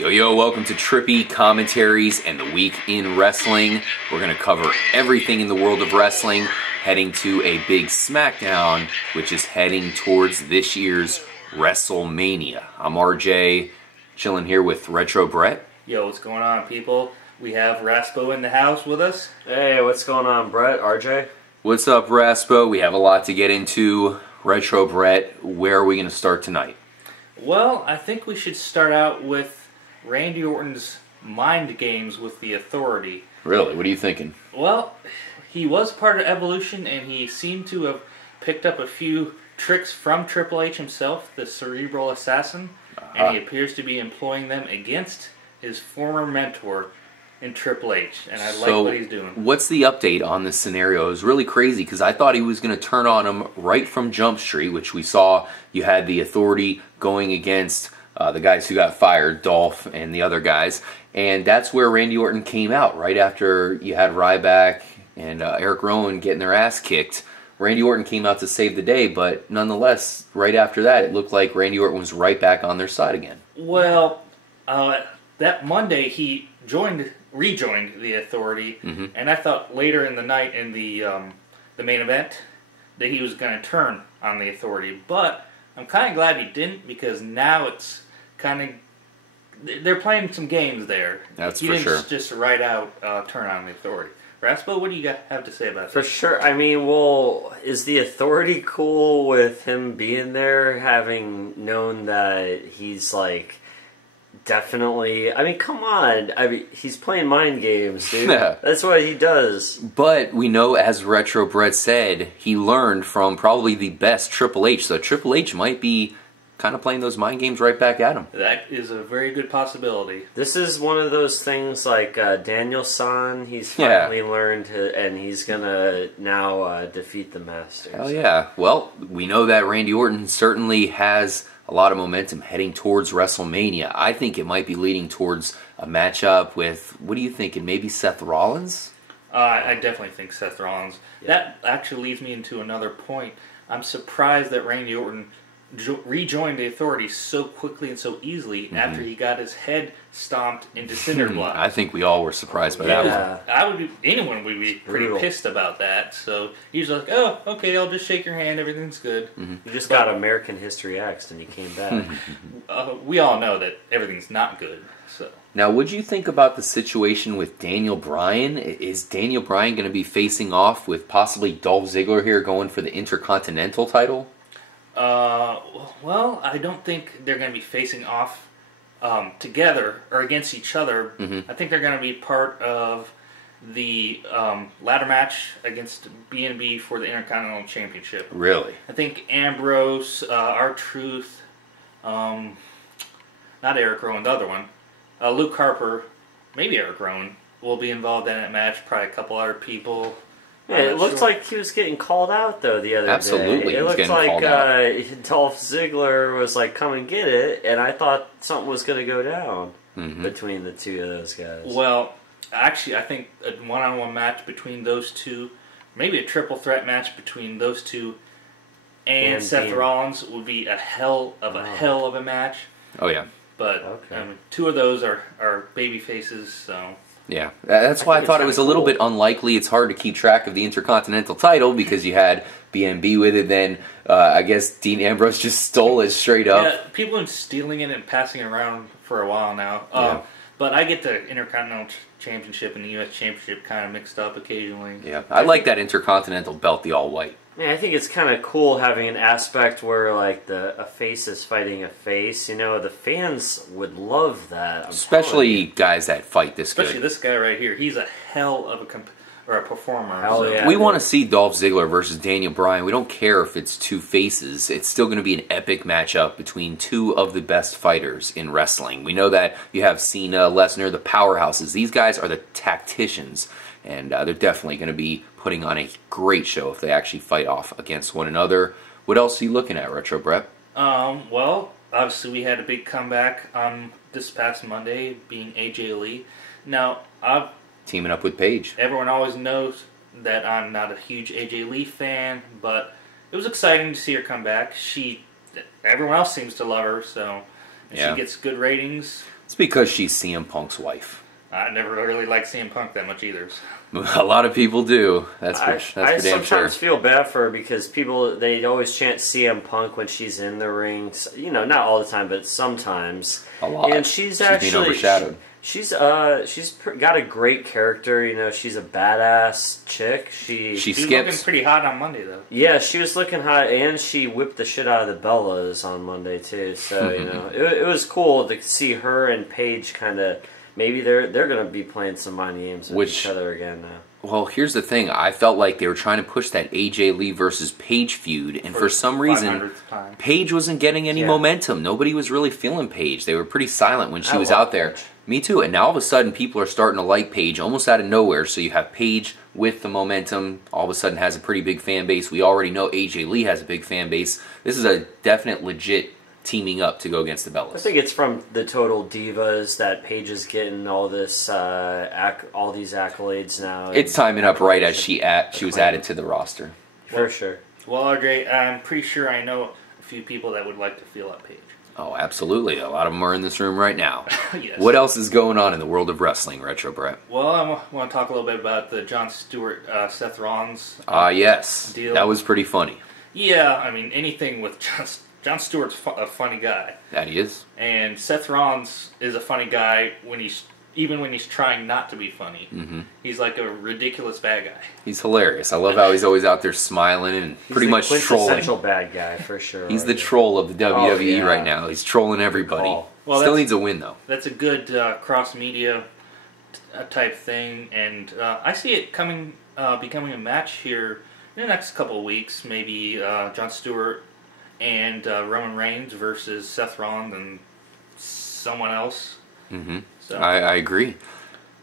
Yo, welcome to Trippy, Commentaries, and the Week in Wrestling. We're going to cover everything in the world of wrestling, heading to a big SmackDown, which is heading towards this year's Wrestlemania. I'm RJ, chilling here with Retro Brett. Yo, what's going on, people? We have Raspo in the house with us. Hey, what's going on, Brett? RJ? What's up, Raspo? We have a lot to get into. Retro Brett, where are we going to start tonight? Well, I think we should start out with Randy Orton's mind games with the Authority. Really? What are you thinking? Well, he was part of Evolution, and he seemed to have picked up a few tricks from Triple H himself, the Cerebral Assassin, and he appears to be employing them against his former mentor in Triple H, and I like what he's doing. What's the update on this scenario? It was really crazy because I thought he was going to turn on him right from Jump Street, which we saw. You had the Authority going against the guys who got fired, Dolph and the other guys, and that's where Randy Orton came out, right after you had Ryback and Eric Rowan getting their ass kicked. Randy Orton came out to save the day, but nonetheless, right after that, it looked like Randy Orton was right back on their side again. Well, that Monday he rejoined the Authority, and I thought later in the night in the main event that he was going to turn on the Authority, but I'm kind of glad he didn't, because now it's kind of, they're playing some games there. That's he for sure. He didn't just right out turn on the Authority. Raspo, what do you have to say about that? For sure. I mean, well, is the Authority cool with him being there, having known that he's like definitely, I mean, come on. I mean, he's playing mind games, dude. Yeah. That's what he does. But we know, as Retro Brett said, he learned from probably the best Triple H. So Triple H might be kind of playing those mind games right back at him. That is a very good possibility. This is one of those things like Daniel-san. He's finally learned to, and he's going to now defeat the Masters. Hell yeah. Well, we know that Randy Orton certainly has a lot of momentum heading towards WrestleMania. I think it might be leading towards a matchup with, what are you thinking, maybe Seth Rollins? I definitely think Seth Rollins. Yeah. That actually leads me into another point. I'm surprised that Randy Orton rejoined the Authority so quickly and so easily after he got his head stomped into cinder block. I think we all were surprised by that one. Anyone would be pretty pissed about that. So he's like, oh, okay, I'll just shake your hand, everything's good. You just got American History X and you came back. We all know that everything's not good. So now, what'd you think about the situation with Daniel Bryan? Is Daniel Bryan going to be facing off with possibly Dolph Ziggler here, going for the Intercontinental title? Well, I don't think they're going to be facing off together or against each other. I think they're going to be part of the ladder match against B&B for the Intercontinental Championship. Really? I think Ambrose, R-Truth, not Eric Rowan, the other one, Luke Harper, maybe Eric Rowan, will be involved in that match. Probably a couple other people. Yeah, it looked like he was getting called out, though, the other day. Absolutely, it looked like Dolph Ziggler was like, come and get it, and I thought something was going to go down between the two of those guys. Well, actually, I think a one-on-one match between those two, maybe a triple threat match between those two and Seth Rollins would be a hell of a match. Oh, yeah. But I mean, two of those are baby faces, so... Yeah, that's why I thought it was a little bit unlikely. It's hard to keep track of the Intercontinental title because you had B&B with it. Then I guess Dean Ambrose just stole it straight up. Yeah, people have been stealing it and passing it around for a while now. But I get the Intercontinental Championship and the U.S. Championship kind of mixed up occasionally. Yeah, I like that Intercontinental belt, the all-white. Yeah, I think it's kind of cool having an aspect where like a face is fighting a face. You know, the fans would love that. Especially guys that fight this good. Especially this guy right here. He's a hell of a performer. Hell yeah, we want to see Dolph Ziggler versus Daniel Bryan. We don't care if it's two faces. It's still going to be an epic matchup between two of the best fighters in wrestling. We know that you have Cena, Lesnar, the powerhouses. These guys are the tacticians. And they're definitely going to be putting on a great show if they actually fight off against one another. What else are you looking at, Retro Brett? Well, obviously we had a big comeback on this past Monday, being AJ Lee. Now, teaming up with Paige. Everyone always knows that I'm not a huge AJ Lee fan, but it was exciting to see her come back. Everyone else seems to love her, so she gets good ratings. It's because she's CM Punk's wife. I never really liked CM Punk that much either. A lot of people do. That's for damn sure. I sometimes feel bad for her because they always chant CM Punk when she's in the ring. You know, not all the time, but sometimes. A lot. And she's actually being overshadowed. She's got a great character. You know, she's a badass chick. She's looking pretty hot on Monday though. Yeah, she was looking hot, and she whipped the shit out of the Bellas on Monday too. So you know, it was cool to see her and Paige kind of. Maybe they're going to be playing some mind games with each other again now. Well, here's the thing. I felt like they were trying to push that AJ Lee versus Paige feud, and for some reason, Paige wasn't getting any momentum. Nobody was really feeling Paige. They were pretty silent when she was out there. Paige. Me too. And now all of a sudden, people are starting to like Paige almost out of nowhere. So you have Paige with the momentum, all of a sudden has a pretty big fan base. We already know AJ Lee has a big fan base. This is a definite, legit teaming up to go against the Bellas. I think it's from the Total Divas that Paige is getting all this, all these accolades now. It's timing up right as she was added to the roster. For sure. Well, RJ, I'm pretty sure I know a few people that would like to feel up Paige. Oh, absolutely. A lot of them are in this room right now. Yes. What else is going on in the world of wrestling, Retro Brett? Well, I want to talk a little bit about the Jon Stewart, Seth Rollins yes. deal. That was pretty funny. Yeah, I mean, anything with Jon Stewart's a funny guy. That he is. And Seth Rollins is a funny guy even when he's trying not to be funny. Mm-hmm. He's like a ridiculous bad guy. He's hilarious. I love how he's always out there smiling and pretty much trolling. He's the quintessential bad guy, for sure. He's the troll of the WWE right now. He's trolling everybody. Well, still needs a win, though. That's a good cross-media type thing. And I see it becoming a match here in the next couple of weeks. Maybe Jon Stewart and Roman Reigns versus Seth Rollins and someone else. Mm-hmm. So. I agree.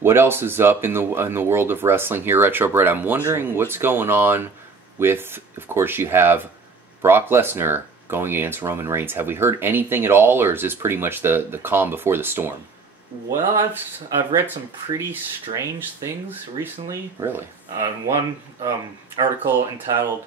What else is up in the world of wrestling here, Retro Brett? I'm wondering what's going on with, of course, you have Brock Lesnar going against Roman Reigns. Have we heard anything at all, or is this pretty much the calm before the storm? Well, I've read some pretty strange things recently. Really? One article entitled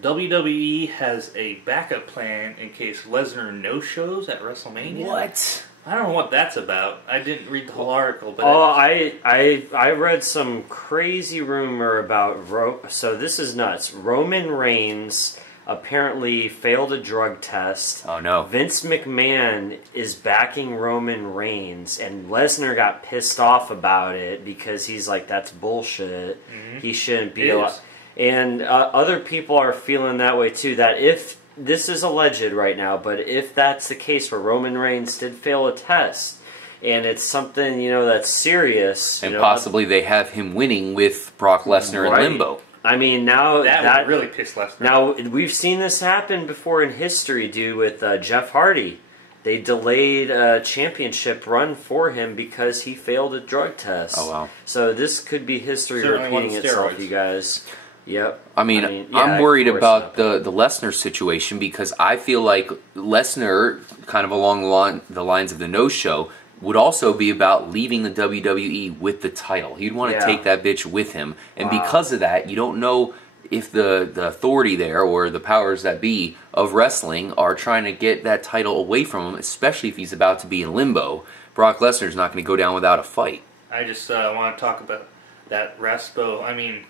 WWE has a backup plan in case Lesnar no-shows at WrestleMania. What? I don't know what that's about. I didn't read the whole article, but I read some crazy rumor about so this is nuts. Roman Reigns apparently failed a drug test. Oh no. Vince McMahon is backing Roman Reigns, and Lesnar got pissed off about it because he's like, that's bullshit. Mm-hmm. He shouldn't be allowed. And other people are feeling that way too, that if this is alleged right now, but if that's the case where Roman Reigns did fail a test, and it's something, that's serious. And possibly they have him winning with Brock Lesnar in limbo. I mean, now that would really piss Lesnar. Now, we've seen this happen before in history, dude, with Jeff Hardy. They delayed a championship run for him because he failed a drug test. Oh, wow. So this could be history repeating itself, you guys. Yep. Yeah, I'm worried about the Lesnar situation because I feel like Lesnar, kind of along the lines of the no-show, would also be about leaving the WWE with the title. He'd want to take that bitch with him. And because of that, you don't know if the authority there or the powers that be of wrestling are trying to get that title away from him, especially if he's about to be in limbo. Brock Lesnar's not going to go down without a fight. I just want to talk about that Respo. I mean,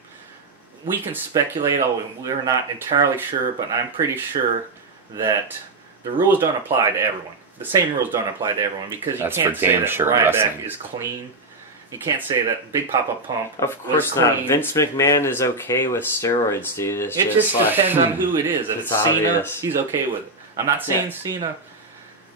we can speculate, we're not entirely sure, but I'm pretty sure that the rules don't apply to everyone. The same rules don't apply to everyone because you can't say that Ryback is clean. You can't say that Big Papa Pump Of course not. Vince McMahon is okay with steroids, dude. It just depends on who it is. If it's Cena, he's okay with it. I'm not saying Cena.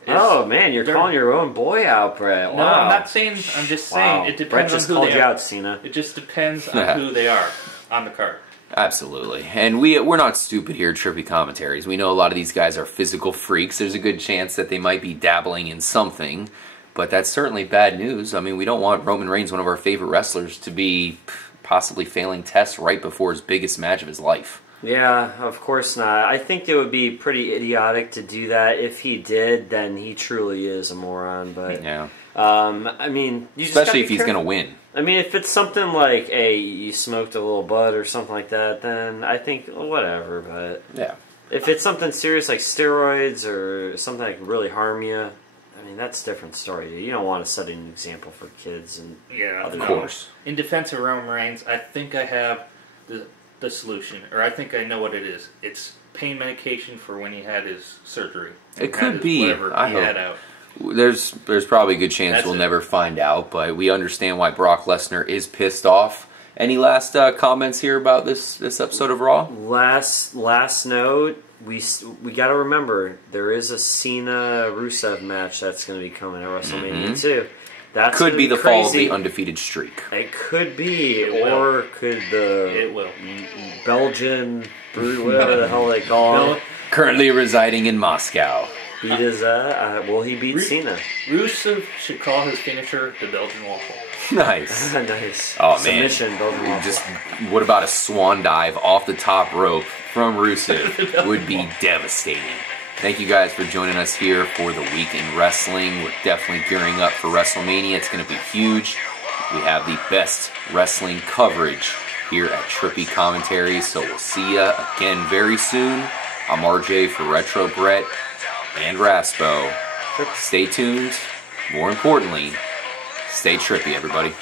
Oh man, you're calling your own boy out, Brett. Wow. No, I'm not saying. I'm just saying it depends on who they are. Out, Cena. It just depends on who they are on the card. Absolutely. And we're not stupid here at Trippy Commentaries. We know a lot of these guys are physical freaks. There's a good chance that they might be dabbling in something, but that's certainly bad news. I mean, we don't want Roman Reigns, one of our favorite wrestlers, to be possibly failing tests right before his biggest match of his life. Yeah, of course not. I think it would be pretty idiotic to do that. If he did, then he truly is a moron. But yeah. I mean, especially if he's going to win. I mean, if it's something like, hey, you smoked a little bud or something like that, then I think whatever. But yeah, if it's something serious like steroids or something that could really harm you, I mean, that's a different story. You don't want to set an example for kids and Of course. In defense of Roman Reigns, I think I have the solution, or I think I know what it is. It's pain medication for when he had his surgery. It could be. I he hope. had out. There's probably a good chance we'll never find out, but we understand why Brock Lesnar is pissed off. Any last comments here about this episode of Raw? Last note, we got to remember there is a Cena Rusev match that's going to be coming at WrestleMania too. That could be the fall of the undefeated streak. It could be, It could the It will. Belgian Brew, whatever the hell they call it, Currently residing in Moscow. beat his well, he beat Cena. Rusev should call his finisher the Belgian Waffle. Nice. Nice. Oh, man. Submission, Belgian Waffle. Just what about a swan dive off the top rope from Rusev would be devastating. Thank you guys for joining us here for the week in wrestling. We're definitely gearing up for WrestleMania. It's going to be huge. We have the best wrestling coverage here at Trippy Commentaries, so we'll see you again very soon. I'm RJ for Retro Brett and Raspo. Stay tuned. More importantly, stay trippy, everybody.